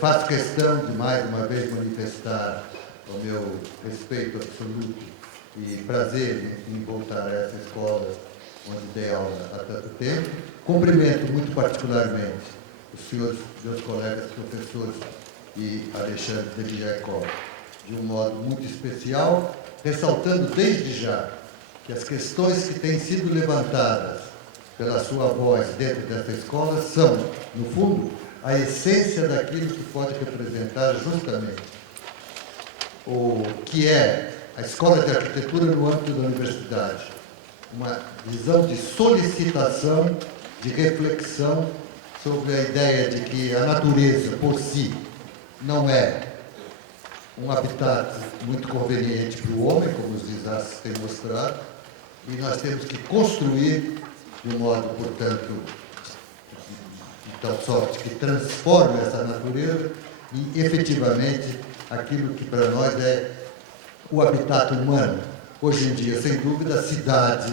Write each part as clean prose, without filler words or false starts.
Faço questão de, mais uma vez, manifestar o meu respeito absoluto e prazer em voltar a essa escola onde dei aula há tanto tempo. Cumprimento muito particularmente os senhores, meus colegas professores e Alexandre de Villarcourt, de um modo muito especial, ressaltando desde já que as questões que têm sido levantadas pela sua voz dentro dessa escola são, no fundo, a essência daquilo que pode representar justamente o que é a Escola de Arquitetura no âmbito da universidade. Uma visão de solicitação, de reflexão sobre a ideia de que a natureza, por si, não é um habitat muito conveniente para o homem, como os desastres têm mostrado, e nós temos que construir de um modo, portanto, de tal sorte que transforme essa natureza e, efetivamente, aquilo que para nós é o habitat humano. Hoje em dia, sem dúvida, a cidade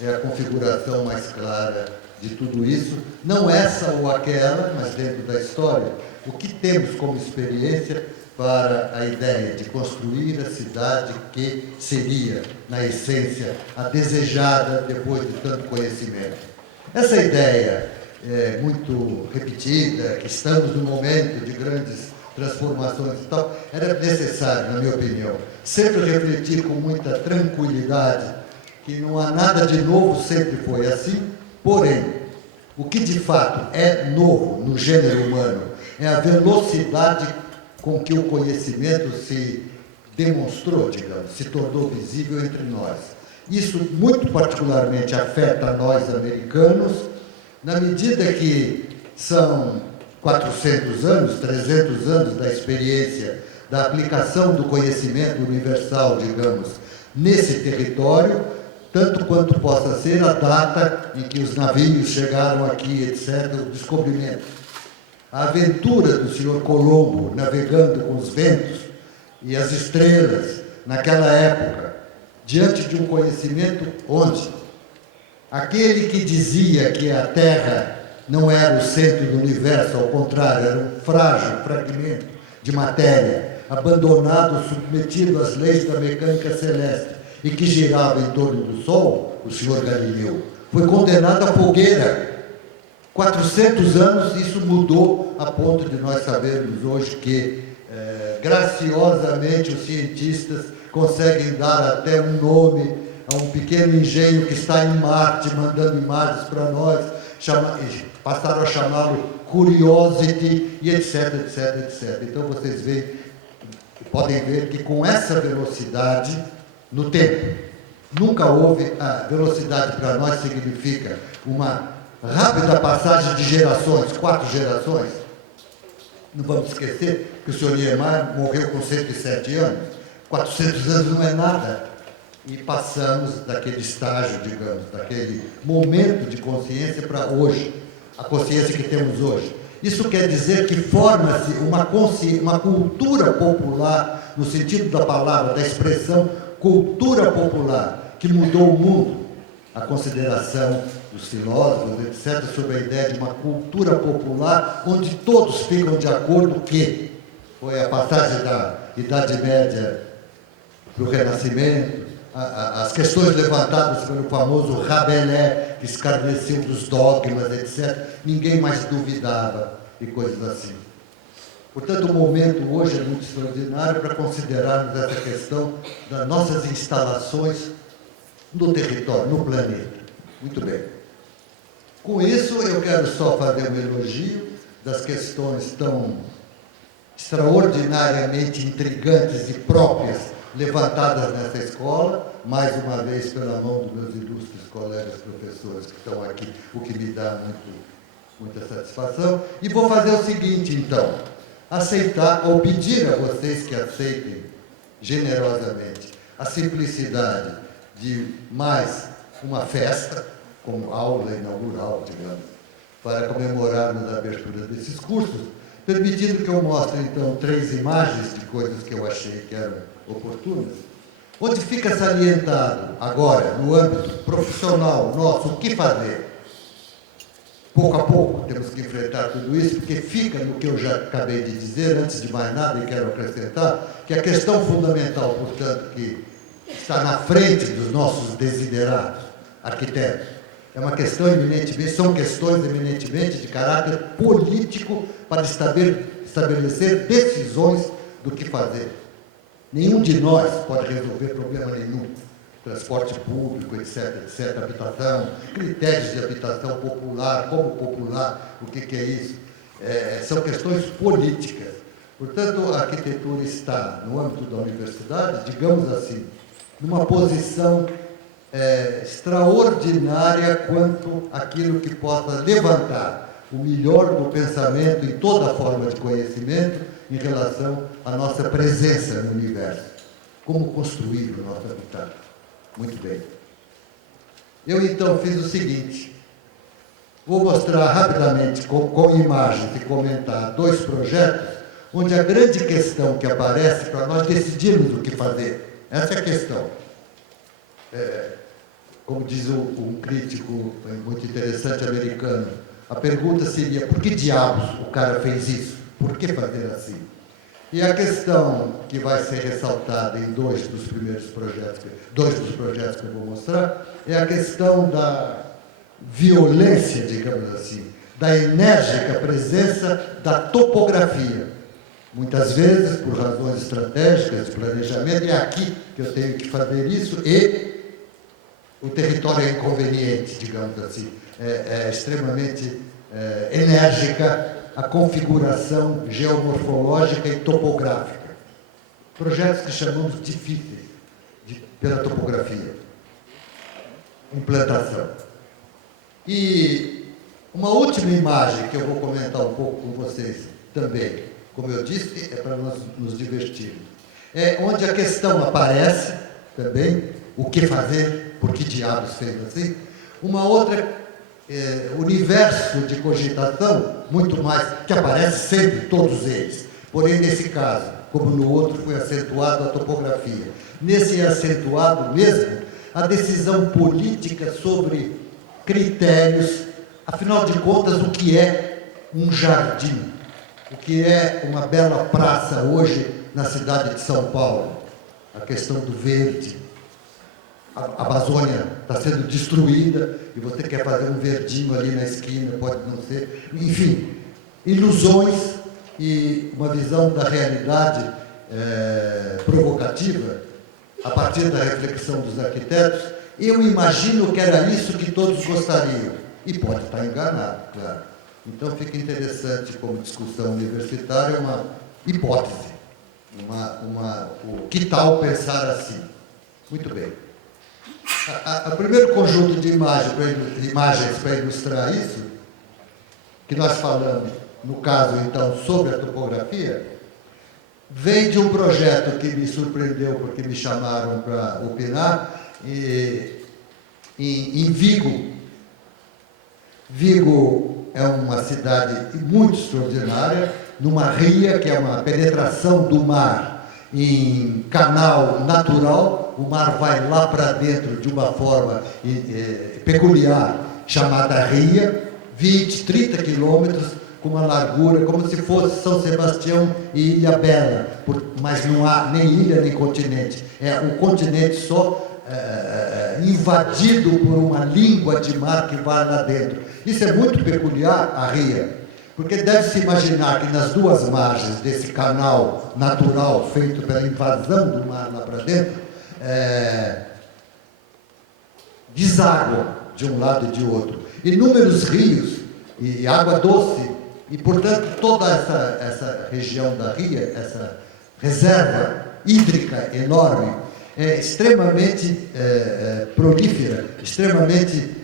é a configuração mais clara de tudo isso, não essa ou aquela, mas dentro da história, o que temos como experiência para a ideia de construir a cidade que seria, na essência, a desejada depois de tanto conhecimento. Essa ideia é muito repetida, que estamos num momento de grandes transformações e tal, era necessário, na minha opinião, sempre refletir com muita tranquilidade que não há nada de novo, sempre foi assim, porém, o que de fato é novo no gênero humano é a velocidade com que o conhecimento se demonstrou, digamos, se tornou visível entre nós. Isso muito particularmente afeta nós americanos, na medida que são 400 anos, 300 anos da experiência da aplicação do conhecimento universal, digamos, nesse território, tanto quanto possa ser a data em que os navios chegaram aqui, etc., o descobrimento. A aventura do senhor Colombo navegando com os ventos e as estrelas naquela época, diante de um conhecimento onde aquele que dizia que a Terra não era o centro do universo, ao contrário, era um frágil fragmento de matéria, abandonado, submetido às leis da mecânica celeste e que girava em torno do Sol, o senhor Galileu, foi condenado à fogueira. 400 anos, isso mudou a ponto de nós sabermos hoje que, graciosamente, os cientistas conseguem dar até um nome a um pequeno engenho que está em Marte, mandando imagens para nós, passaram a chamá-lo Curiosity, e etc, etc, etc. Então, vocês podem ver que com essa velocidade, no tempo, nunca houve, a velocidade para nós significa uma rápida passagem de gerações, 4 gerações. Não vamos esquecer que o senhor Niemeyer morreu com 107 anos, 400 anos não é nada. E passamos daquele estágio, digamos, daquele momento de consciência para hoje, a consciência que temos hoje. Isso quer dizer que forma-se uma cultura popular, no sentido da palavra, da expressão cultura popular, que mudou o mundo. A consideração dos filósofos, etc., sobre a ideia de uma cultura popular, onde todos ficam de acordo que foi a passagem da Idade Média para o Renascimento, as questões levantadas pelo famoso Rabelais, que esclareceu dos dogmas, etc., ninguém mais duvidava e coisas assim. Portanto, o momento hoje é muito extraordinário para considerarmos essa questão das nossas instalações no território, no planeta. Muito bem. Com isso, eu quero só fazer um elogio das questões tão extraordinariamente intrigantes e próprias levantadas nessa escola, mais uma vez pela mão dos meus ilustres colegas professores que estão aqui, o que me dá muita satisfação. E vou fazer o seguinte, então, aceitar ou pedir a vocês que aceitem generosamente a simplicidade de mais uma festa, como aula inaugural, digamos, para comemorarmos a abertura desses cursos, permitindo que eu mostre, então, 3 imagens de coisas que eu achei que eram oportunas, onde fica salientado, agora, no âmbito profissional nosso, o que fazer. pouco a pouco temos que enfrentar tudo isso, porque fica no que eu já acabei de dizer, antes de mais nada, e quero acrescentar, que a questão fundamental, portanto, que está na frente dos nossos desiderados arquitetos, é uma questão eminentemente, são questões eminentemente de caráter político para estabelecer decisões do que fazer. Nenhum de nós pode resolver problema nenhum. Transporte público, etc., etc., habitação, critérios de habitação popular, como popular, o que é isso? São questões políticas. Portanto, a arquitetura está, no âmbito da universidade, digamos assim, numa posição extraordinária quanto àquilo que possa levantar o melhor do pensamento em toda forma de conhecimento em relação à nossa presença no universo. Como construir o nosso habitat. Muito bem. Eu, então, fiz o seguinte. Vou mostrar rapidamente, com imagens, e comentar 2 projetos, onde a grande questão que aparece para nós decidirmos o que fazer. Essa é a questão. Como diz um crítico muito interessante americano, a pergunta seria, por que diabos o cara fez isso? Por que fazer assim? E a questão que vai ser ressaltada em 2 dos projetos que eu vou mostrar, é a questão da violência, digamos assim, da enérgica presença da topografia. Muitas vezes, por razões estratégicas de planejamento, é aqui que eu tenho que fazer isso, e o território é inconveniente, digamos assim, é extremamente enérgica a configuração geomorfológica e topográfica. Projetos que chamamos difíceis pela topografia. Implantação. E uma última imagem que eu vou comentar um pouco com vocês também, como eu disse, é para nós nos divertirmos. É onde a questão aparece também, o que fazer, por que diabos fez assim. Uma outra universo de cogitação, muito mais, que aparece sempre, todos eles. Porém, nesse caso, como no outro, foi acentuado a topografia. Nesse é acentuado mesmo a decisão política sobre critérios, afinal de contas, o que é um jardim, o que é uma bela praça hoje na cidade de São Paulo, a questão do verde. A Amazônia está sendo destruída e você quer fazer um verdinho ali na esquina, pode não ser. Enfim, ilusões e uma visão da realidade provocativa, a partir da reflexão dos arquitetos. Eu imagino que era isso que todos gostariam. E pode estar enganado, claro. Então fica interessante, como discussão universitária, uma hipótese. Que tal pensar assim? Muito bem. O primeiro conjunto de imagens para ilustrar isso, que nós falamos, no caso, então, sobre a topografia, vem de um projeto que me surpreendeu, porque me chamaram para opinar, em Vigo. Vigo é uma cidade muito extraordinária, numa ria, que é uma penetração do mar em canal natural. O mar vai lá para dentro de uma forma peculiar, chamada ria, 20, 30 quilômetros, com uma largura, como se fosse São Sebastião e Ilhabela, mas não há nem ilha nem continente. É um continente só invadido por uma língua de mar que vai lá dentro. Isso é muito peculiar, a ria, porque deve-se imaginar que nas 2 margens desse canal natural feito pela invasão do mar lá para dentro, deságua de um lado e de outro. Inúmeros rios e água doce, e, portanto, toda essa região da ria, essa reserva hídrica enorme, é extremamente prolífera, extremamente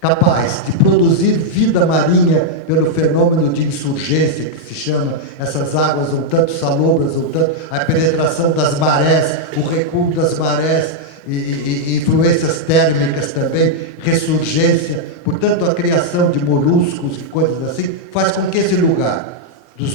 capaz de produzir vida marinha pelo fenômeno de insurgência, que se chama, essas águas um tanto salobras, um tanto a penetração das marés, o recuo das marés, e influências térmicas também, ressurgência, portanto a criação de moluscos e coisas assim, faz com que esse lugar, das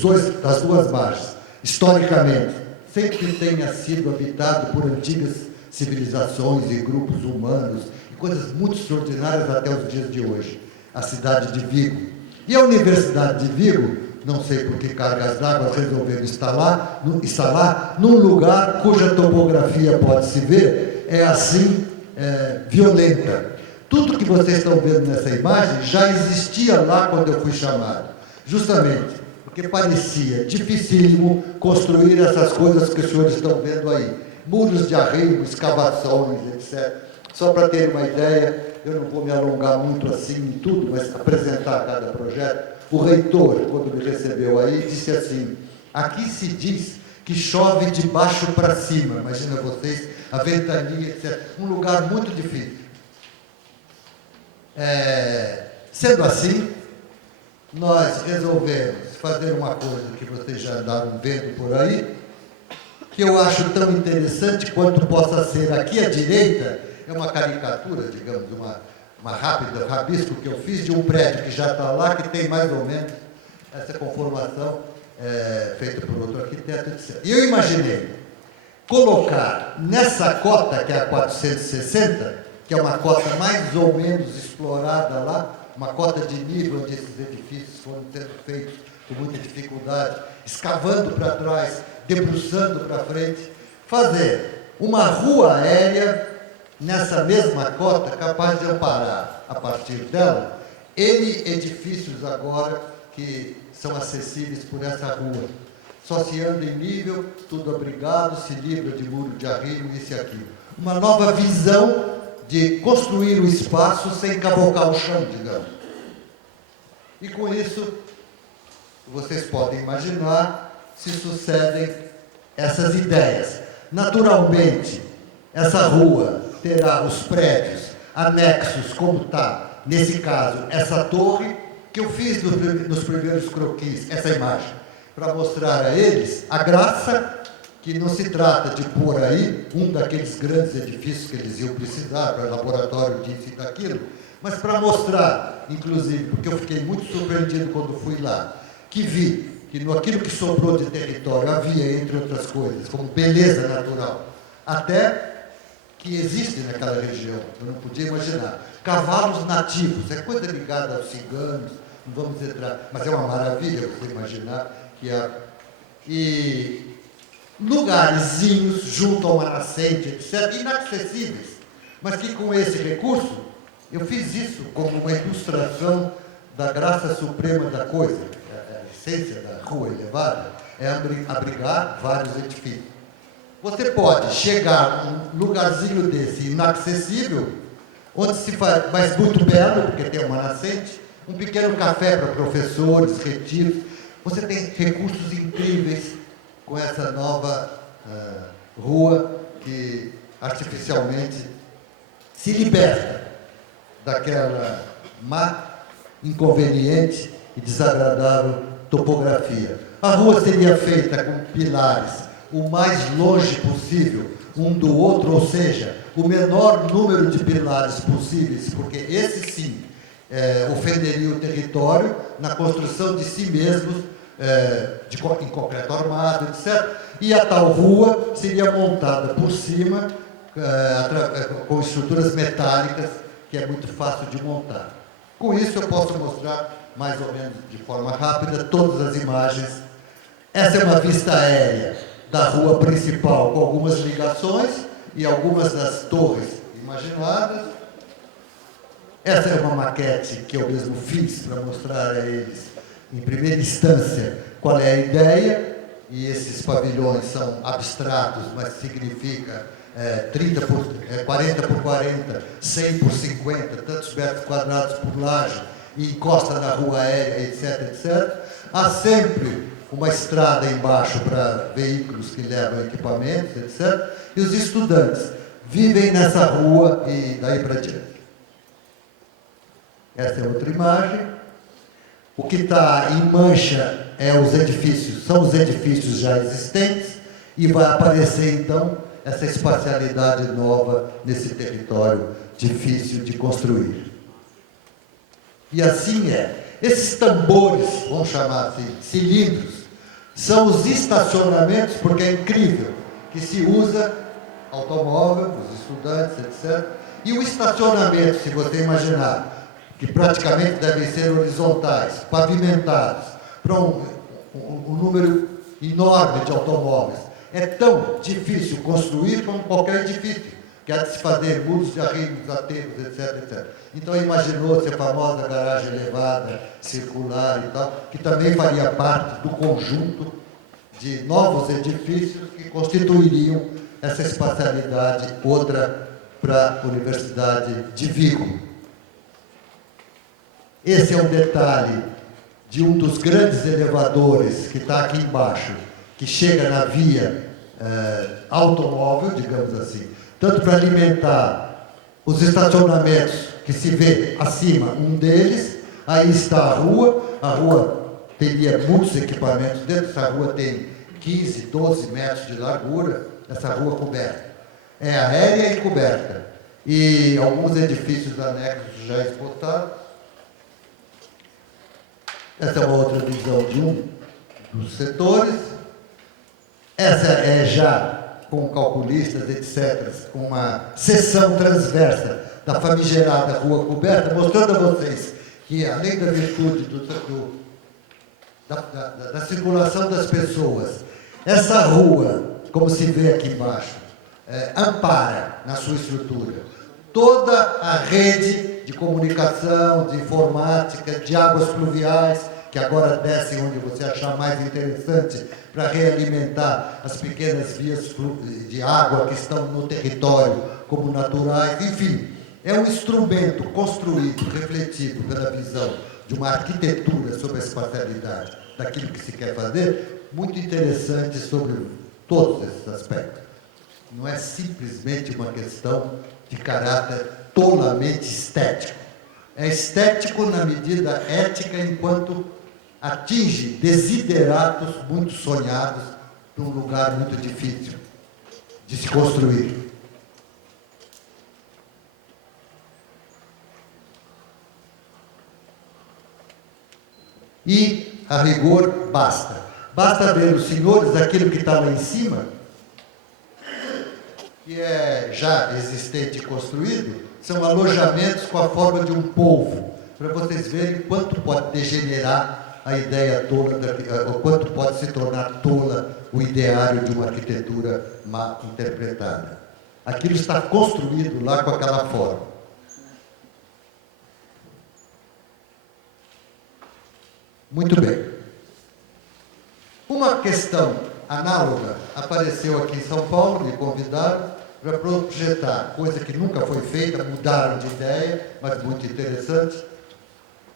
2 margens, historicamente, sempre tenha sido habitado por antigas civilizações e grupos humanos, coisas muito extraordinárias até os dias de hoje. A cidade de Vigo, E a Universidade de Vigo, não sei por que cargas d'água resolveram instalar num lugar cuja topografia pode-se ver é assim, violenta. Tudo que vocês estão vendo nessa imagem já existia lá quando eu fui chamado, justamente porque parecia dificílimo construir essas coisas que os senhores estão vendo aí. Muros de arrimo, escavações, etc. Só para ter uma ideia, eu não vou me alongar muito assim em tudo, mas apresentar cada projeto. O reitor, quando me recebeu aí, disse assim: aqui se diz que chove de baixo para cima. Imagina vocês, a ventania, etc. Um lugar muito difícil. Sendo assim, nós resolvemos fazer uma coisa que vocês já andaram vendo por aí, que eu acho tão interessante quanto possa ser. Aqui à direita é uma caricatura, digamos, uma rápida rabisco que eu fiz de um prédio que já está lá, que tem mais ou menos essa conformação feita por outro arquiteto, etc. E eu imaginei colocar nessa cota, que é a 460, que é uma cota mais ou menos explorada lá, uma cota de nível onde esses edifícios foram sendo feitos com muita dificuldade, escavando para trás, debruçando para frente, fazer uma rua aérea nessa mesma cota, capaz de amparar, a partir dela, N edifícios agora que são acessíveis por essa rua. Só se anda em nível, tudo abrigado, se livra de muro de arrimo, isso e aquilo. Uma nova visão de construir o espaço sem cavocar o chão, digamos. E com isso, vocês podem imaginar, se sucedem essas ideias. Naturalmente, essa rua terá os prédios anexos, como está, nesse caso, essa torre, que eu fiz nos primeiros croquis, essa imagem, para mostrar a eles a graça, que não se trata de pôr aí um daqueles grandes edifícios que eles iam precisar para laboratório disso e daquilo, mas para mostrar, inclusive, porque eu fiquei muito surpreendido quando fui lá, que vi que naquilo que sobrou de território havia, entre outras coisas, como beleza natural, até que existe naquela região, eu não podia imaginar. Cavalos nativos, é coisa ligada aos ciganos, não vamos entrar, mas é uma maravilha você imaginar que há. E lugarzinhos junto a uma nascente, etc., inacessíveis, mas que com esse recurso, eu fiz isso como uma ilustração da graça suprema da coisa. A essência da rua elevada é abrigar vários edifícios. Você pode chegar num lugarzinho desse inacessível, onde se faz, mas muito belo, porque tem uma nascente, um pequeno café para professores, retiros. Você tem recursos incríveis com essa nova rua que artificialmente se liberta daquela má, inconveniente e desagradável topografia. A rua seria feita com pilares o mais longe possível um do outro, ou seja, o menor número de pilares possíveis, porque esse sim ofenderia o território na construção de si mesmos, em concreto armado, etc. E a tal rua seria montada por cima com estruturas metálicas, que é muito fácil de montar. Com isso eu posso mostrar, mais ou menos de forma rápida, todas as imagens. Essa é uma vista aérea da rua principal, com algumas ligações e algumas das torres imaginadas. Essa é uma maquete que eu mesmo fiz para mostrar a eles, em primeira instância, qual é a ideia, e esses pavilhões são abstratos, mas significa 40 por 40, 100 por 50, tantos metros quadrados por laje, e encosta na rua aérea, etc, etc. Há sempre uma estrada embaixo para veículos que levam equipamentos, etc. E os estudantes vivem nessa rua e daí para diante. Essa é outra imagem. O que está em mancha são os edifícios já existentes, e vai aparecer então essa espacialidade nova nesse território difícil de construir. E assim é. Esses tambores, vamos chamar assim, cilindros, são os estacionamentos, porque é incrível que se usa automóvel, os estudantes, etc. E o estacionamento, se você imaginar, que praticamente devem ser horizontais, pavimentados, para um número enorme de automóveis. É tão difícil construir como qualquer edifício, que há de se fazer muros de arribos, aterros, etc, etc. Então imaginou-se a famosa garagem elevada, circular e tal, que também faria parte do conjunto de novos edifícios que constituiriam essa espacialidade, outra para a Universidade de Vigo. Esse é um detalhe de um dos grandes elevadores que está aqui embaixo, que chega na via automóvel, digamos assim, tanto para alimentar os estacionamentos que se vê acima, um deles, aí está a rua teria muitos equipamentos dentro, essa rua tem 15, 12 metros de largura, essa rua coberta. É aérea e coberta. E alguns edifícios anexos já exportados. Essa é uma outra visão de um dos setores. Essa é já, com calculistas, etc., uma seção transversa da famigerada rua coberta, mostrando a vocês que, além da virtude da circulação das pessoas, essa rua, como se vê aqui embaixo, ampara na sua estrutura toda a rede de comunicação, de informática, de águas pluviais, que agora descem onde você achar mais interessante, para realimentar as pequenas vias de água que estão no território como naturais, enfim, é um instrumento construído, refletido pela visão de uma arquitetura sobre a espacialidade daquilo que se quer fazer, muito interessante sobre todos esses aspectos. Não é simplesmente uma questão de caráter tolamente estético. É estético na medida ética, enquanto atinge desideratos muito sonhados num lugar muito difícil de se construir. E, a rigor, basta. Basta ver os senhores, aquilo que está lá em cima, que é já existente e construído, são alojamentos com a forma de um polvo, para vocês verem quanto pode degenerar a ideia tola, ou quanto pode se tornar tola o ideário de uma arquitetura mal interpretada. Aquilo está construído lá com aquela forma. Muito bem. Uma questão análoga apareceu aqui em São Paulo, me convidaram para projetar, coisa que nunca foi feita, mudaram de ideia, mas muito interessante.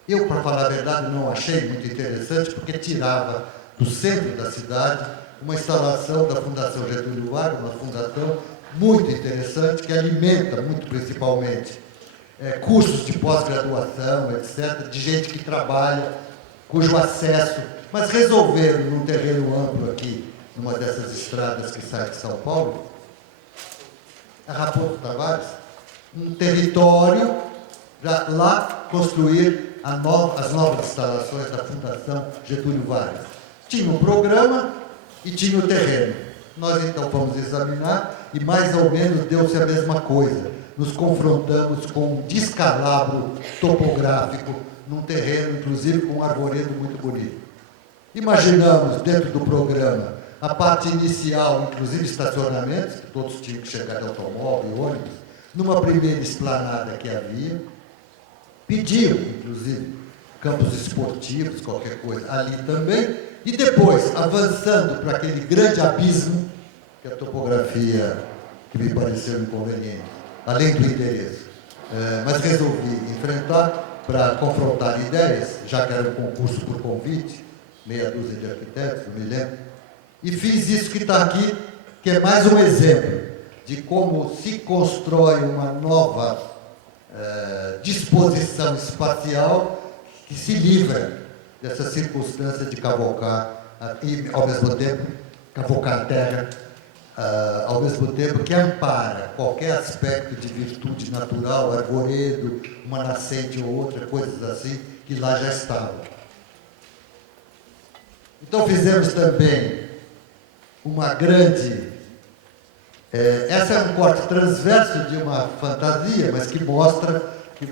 Eu, para falar a verdade, não achei muito interessante, porque tirava do centro da cidade uma instalação da Fundação Getúlio Vargas, uma fundação muito interessante, que alimenta muito principalmente cursos de pós-graduação, etc., de gente que trabalha, cujo acesso, mas resolveram, num terreno amplo aqui, numa dessas estradas que sai de São Paulo, a Raposo Tavares, um território para lá construir as novas instalações da Fundação Getúlio Vargas. Tinha um programa e tinha o terreno. Nós então fomos examinar e mais ou menos deu-se a mesma coisa. Nos confrontamos com um descalabro topográfico num terreno, inclusive com um arvoredo muito bonito. Imaginamos, dentro do programa, a parte inicial, inclusive estacionamentos, que todos tinham que chegar de automóvel, ônibus, numa primeira esplanada que havia. Pediam, inclusive, campos esportivos, qualquer coisa, ali também. E depois, avançando para aquele grande abismo, que é a topografia que me pareceu inconveniente, além do endereço. Mas resolvi enfrentar para confrontar ideias, já que era um concurso por convite, meia dúzia de arquitetos, não me lembro. E fiz isso que está aqui, que é mais um exemplo de como se constrói uma nova disposição espacial que se livra dessa circunstância de cavocar e, ao mesmo tempo, cavocar a terra, ao mesmo tempo que ampara qualquer aspecto de virtude natural, arvoredo, uma nascente ou outra, coisas assim, que lá já estavam. Então fizemos também uma grande... essa é um corte transverso de uma fantasia, mas que mostra que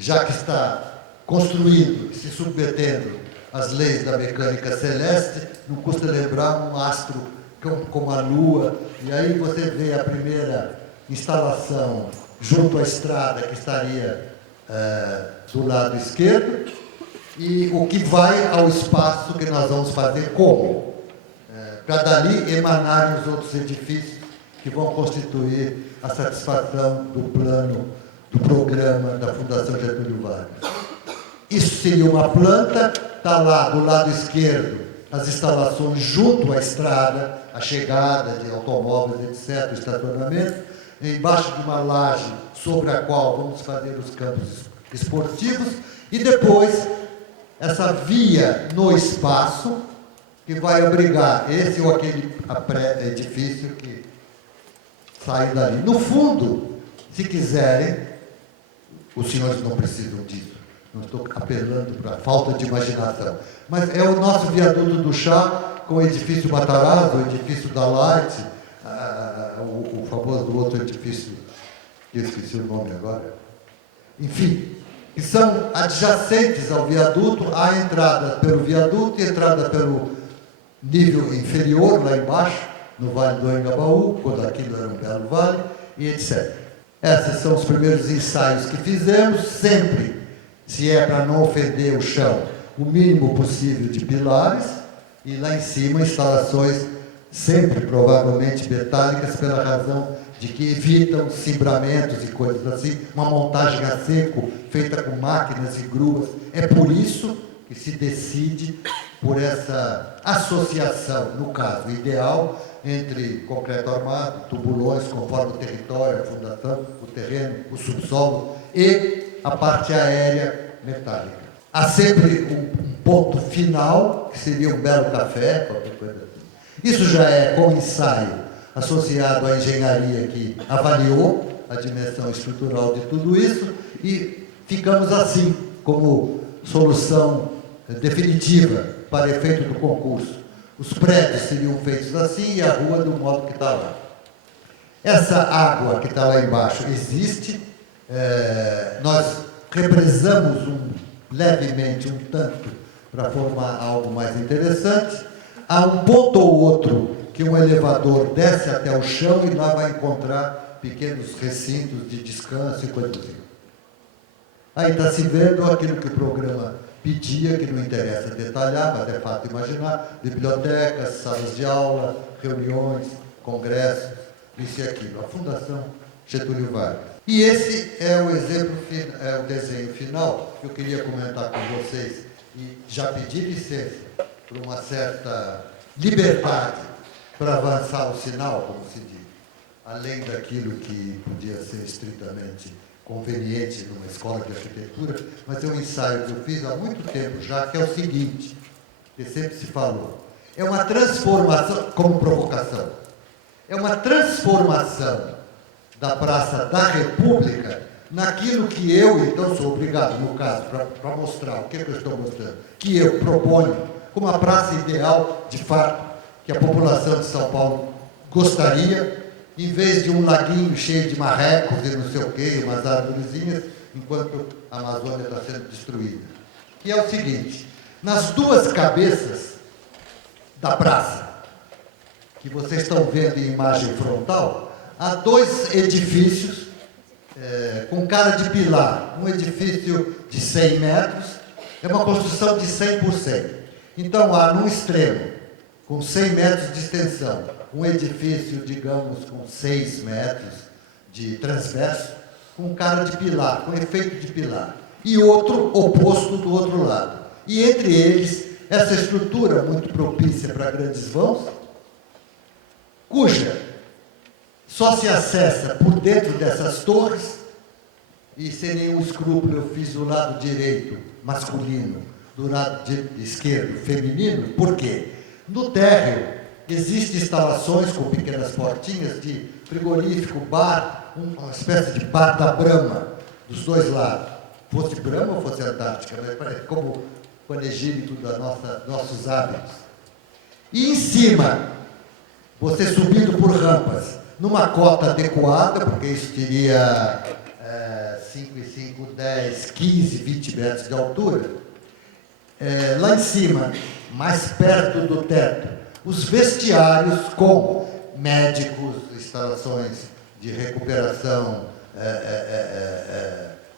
já que está construindo, se submetendo às leis da mecânica celeste, não custa lembrar um astro como a Lua, e aí você vê a primeira instalação junto à estrada, que estaria do lado esquerdo, e o que vai ao espaço que nós vamos fazer como? Para dali emanarem os outros edifícios que vão constituir a satisfação do plano, do programa da Fundação Getúlio Vargas. Isso seria uma planta, está lá do lado esquerdo as instalações junto à estrada, a chegada de automóveis, etc., o estacionamento, embaixo de uma laje sobre a qual vamos fazer os campos esportivos, e depois essa via no espaço, que vai abrigar esse ou aquele edifício que sai dali. No fundo, se quiserem, os senhores não precisam disso, não estou apelando para a falta de imaginação, mas é o nosso viaduto do Chá com o edifício Matarazzo, o edifício da Light, o famoso outro edifício, que eu esqueci o nome agora, enfim, que são adjacentes ao viaduto, há entrada pelo viaduto e entrada pelo nível inferior, lá embaixo, no Vale do Engabaú, quando aquilo era um belo vale, e etc. Esses são os primeiros ensaios que fizemos, sempre, se é para não ofender o chão, o mínimo possível de pilares, e lá em cima instalações sempre provavelmente metálicas, pela razão de que evitam cimbramentos e coisas assim, uma montagem a seco, feita com máquinas e gruas. É por isso que se decide por essa associação, no caso ideal, entre concreto armado, tubulões, conforme o território, a fundação, o terreno, o subsolo, e a parte aérea metálica. Há sempre um ponto final, que seria um belo café, qualquer coisa assim. Isso já é com ensaio associado à engenharia que avaliou a dimensão estrutural de tudo isso, e ficamos assim, como solução definitiva para efeito do concurso. Os prédios seriam feitos assim e a rua do modo que está lá. Essa água que está lá embaixo existe, nós represamos levemente um tanto para formar algo mais interessante. Há um ponto ou outro que um elevador desce até o chão e lá vai encontrar pequenos recintos de descanso e coisas assim. Aí está se vendo aquilo que o programa pedia, que não interessa detalhar, mas é fácil imaginar: bibliotecas, salas de aula, reuniões, congressos, isso e aquilo. A Fundação Getúlio Vargas. E esse é o exemplo, é o desenho final que eu queria comentar com vocês, e já pedi licença por uma certa liberdade para avançar o sinal, como se diz, além daquilo que podia ser estritamente conveniente numa escola de arquitetura, mas é um ensaio que eu fiz há muito tempo já, que é o seguinte, que sempre se falou: é uma transformação, como provocação, é uma transformação da Praça da República naquilo que eu, então, sou obrigado, no caso, para mostrar o que eu estou mostrando, que eu proponho como a praça ideal, de fato, que a população de São Paulo gostaria, em vez de um laguinho cheio de marrecos e não sei o quê, umas árvorezinhas, enquanto a Amazônia está sendo destruída. E é o seguinte: nas duas cabeças da praça, que vocês estão vendo em imagem frontal, há dois edifícios com cara de pilar. Um edifício de 100 metros, é uma construção de 100%. Então, há num extremo, com 100 metros de extensão, um edifício, digamos, com 6 metros de transverso, com cara de pilar, com efeito de pilar, e outro oposto do outro lado. E entre eles, essa estrutura muito propícia para grandes vãos, cuja só se acessa por dentro dessas torres, e sem nenhum escrúpulo eu fiz do lado direito, masculino, do lado esquerdo, feminino. Por quê? No térreo existem instalações com pequenas portinhas de frigorífico, bar, uma espécie de bar da Brahma, dos dois lados. Fosse Brahma ou fosse Antártica, mas parece como panegírico dos nossos hábitos. E em cima, você subindo por rampas, numa cota adequada, porque isso teria 5 e 5, 10, 15, 20 metros de altura, lá em cima, mais perto do teto, os vestiários com médicos, instalações de recuperação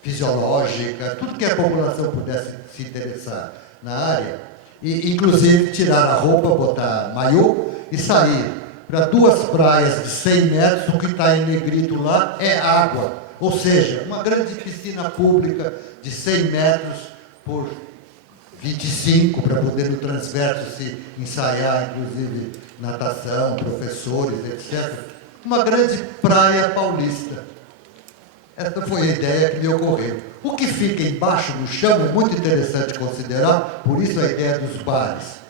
fisiológica, tudo que a população pudesse se interessar na área, e inclusive tirar a roupa, botar maiô e sair para 2 praias de 100 metros, o que está em negrito lá é água, ou seja, uma grande piscina pública de 100 metros por 25, para poder no transverso se ensaiar, inclusive natação, professores, etc. Uma grande praia paulista. Essa foi a ideia que me ocorreu. O que fica embaixo no chão é muito interessante considerar, por isso a ideia dos bares.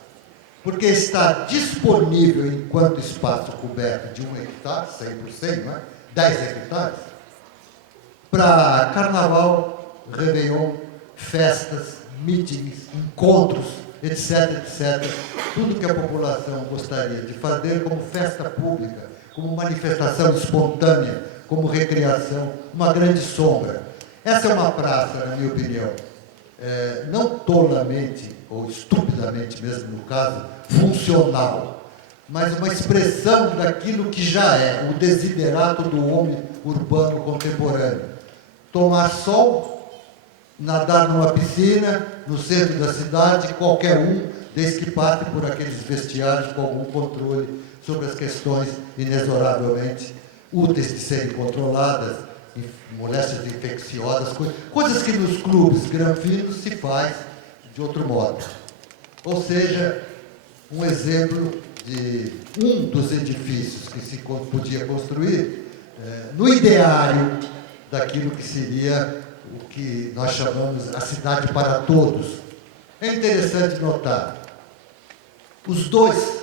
Porque está disponível, enquanto espaço coberto de 1 hectare, 100%, não é? 10 hectares, para carnaval, réveillon, festas, meetings, encontros, etc., etc. Tudo que a população gostaria de fazer como festa pública, como manifestação espontânea, como recreação, uma grande sombra. Essa é uma praça, na minha opinião, não tolamente ou estupidamente mesmo no caso, funcional, mas uma expressão daquilo que já é o desiderato do homem urbano contemporâneo. Tomar sol, nadar numa piscina, no centro da cidade, qualquer um, desde que passe por aqueles vestiários com algum controle sobre as questões inexoravelmente úteis de serem controladas, moléstias infecciosas, coisas que nos clubes granfinos se faz de outro modo. Ou seja, um exemplo de um dos edifícios que se podia construir no ideário daquilo que seria o que nós chamamos a cidade para todos. É interessante notar, os dois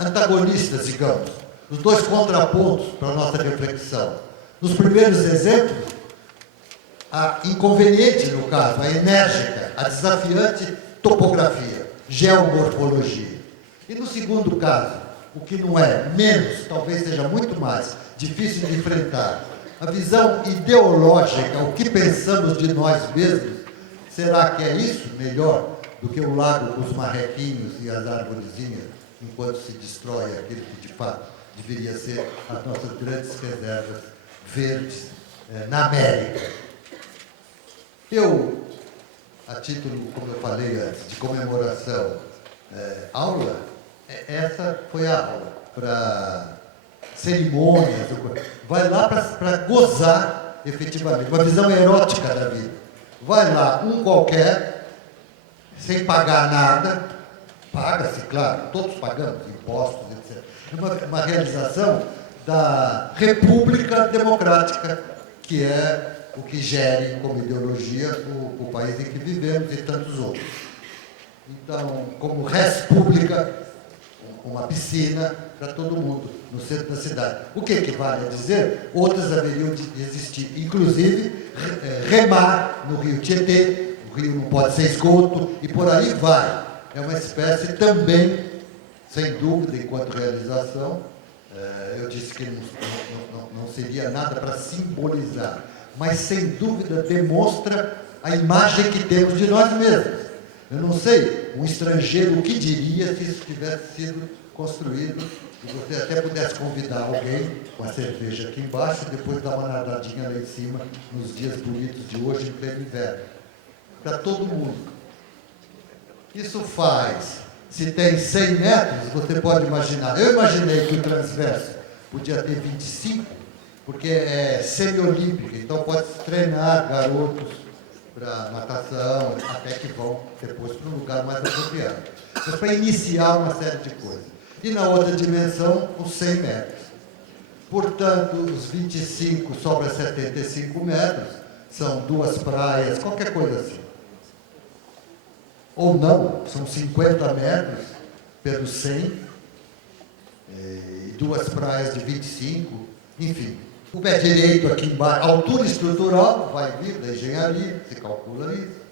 antagonistas, digamos, os dois contrapontos para a nossa reflexão. Nos primeiros exemplos, a inconveniente, no caso, a enérgica, a desafiante topografia, geomorfologia. E no segundo caso, o que não é menos, talvez seja muito mais difícil de enfrentar, a visão ideológica, o que pensamos de nós mesmos, será que é isso melhor do que o lago com os marrequinhos e as arvorezinhas, enquanto se destrói aquilo que de fato deveria ser as nossas grandes reservas verdes na América? Eu, a título, como eu falei antes, de comemoração, aula, essa foi a aula, para cerimônias, vai lá para gozar efetivamente, uma visão erótica da vida. Vai lá, um qualquer, sem pagar nada, paga-se, claro, todos pagamos impostos, etc. É uma realização da República Democrática, que é o que gere como ideologia o país em que vivemos e tantos outros. Então, como res pública, uma piscina para todo mundo, no centro da cidade. O que equivale a dizer? Outras haveriam de existir, inclusive remar no rio Tietê, o rio não pode ser esgoto, e por aí vai. É uma espécie também, sem dúvida, enquanto realização, eu disse que não seria nada para simbolizar, mas sem dúvida demonstra a imagem que temos de nós mesmos. Eu não sei, um estrangeiro o que diria se isso tivesse sido construído e você até pudesse convidar alguém com a cerveja aqui embaixo e depois dar uma nadadinha lá em cima nos dias bonitos de hoje, em pleno inverno. Para todo mundo. Isso faz, se tem 100 metros, você pode imaginar. Eu imaginei que o transverso podia ter 25, porque é semi-olímpica, então pode-se treinar garotos para natação, até que vão depois para um lugar mais apropriado. Mas para iniciar uma série de coisas. E na outra dimensão, os 100 metros. Portanto, os 25 sobra 75 metros, são 2 praias, qualquer coisa assim. Ou não, são 50 metros pelos 100, e 2 praias de 25, enfim. O pé direito aqui embaixo, a altura estrutural vai vir da engenharia, se calcula isso.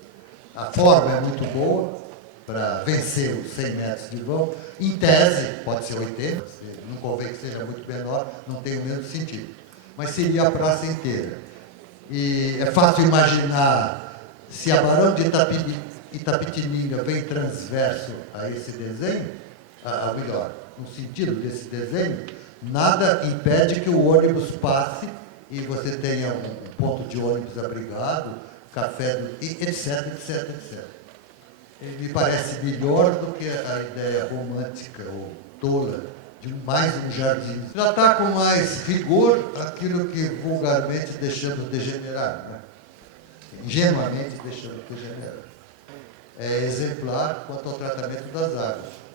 A forma é muito boa para vencer os 100 metros de vão. Em tese, pode ser 80, não convém que seja muito menor, não tem o mesmo sentido. mas seria a praça inteira. E é fácil imaginar se a Barão de Itapetininga vem transverso a esse desenho, melhor, no sentido desse desenho, nada impede que o ônibus passe e você tenha um ponto de ônibus abrigado, café, etc, etc, etc. Ele me parece melhor do que a ideia romântica ou tola de mais um jardim. Tratar com mais rigor aquilo que vulgarmente deixamos degenerar, né? Ingenuamente deixamos degenerar. É exemplar quanto ao tratamento das águas.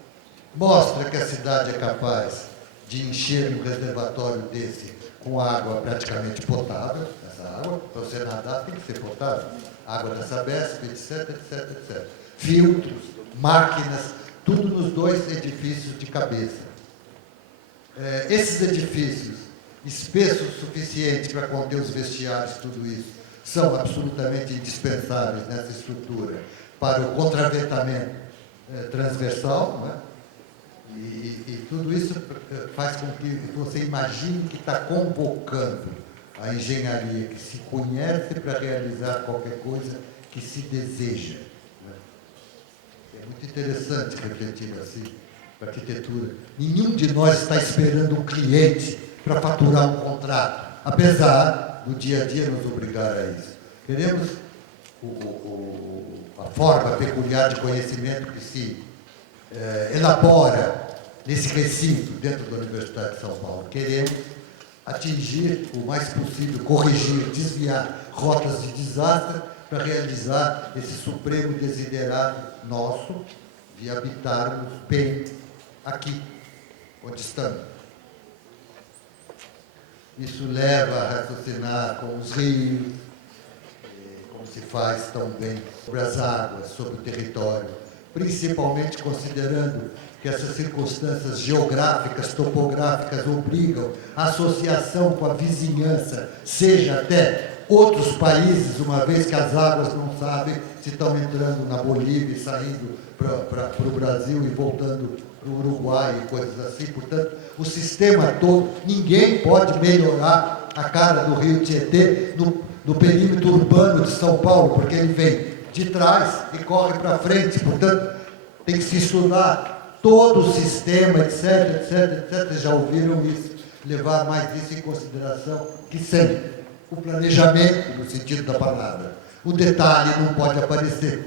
Mostra que a cidade é capaz de encher um reservatório desse com água praticamente potável. Essa água, para você nadar, tem que ser potável. Água da Sabesp, etc, etc, etc. Filtros, máquinas, tudo nos 2 edifícios de cabeça. Esses edifícios, espessos o suficiente para conter os vestiários, tudo isso, são absolutamente indispensáveis nessa estrutura para o contraventamento transversal, né? E tudo isso faz com que você imagine que está convocando a engenharia que se conhece para realizar qualquer coisa que se deseja. Né? É muito interessante refletir assim a arquitetura. Nenhum de nós está esperando um cliente para faturar um contrato, apesar do dia a dia nos obrigar a isso. Queremos a forma peculiar de conhecimento que se elabora nesse recinto dentro da Universidade de São Paulo. Queremos atingir o mais possível, corrigir, desviar rotas de desastre para realizar esse supremo desiderado nosso de habitarmos bem aqui, onde estamos. Isso leva a raciocinar com os rios, como se faz tão bem sobre as águas, sobre o território, principalmente considerando que essas circunstâncias geográficas, topográficas, obrigam a associação com a vizinhança, seja até outros países, uma vez que as águas não sabem se estão entrando na Bolívia e saindo para o Brasil e voltando para o Uruguai e coisas assim. Portanto, o sistema todo, ninguém pode melhorar a cara do Rio Tietê no perímetro urbano de São Paulo, porque ele vem de trás e corre para frente. Portanto, tem que se estudar todo o sistema, etc, etc, etc. Vocês já ouviram isso? Levar mais isso em consideração que sempre. O planejamento, no sentido da palavra. O detalhe não pode aparecer.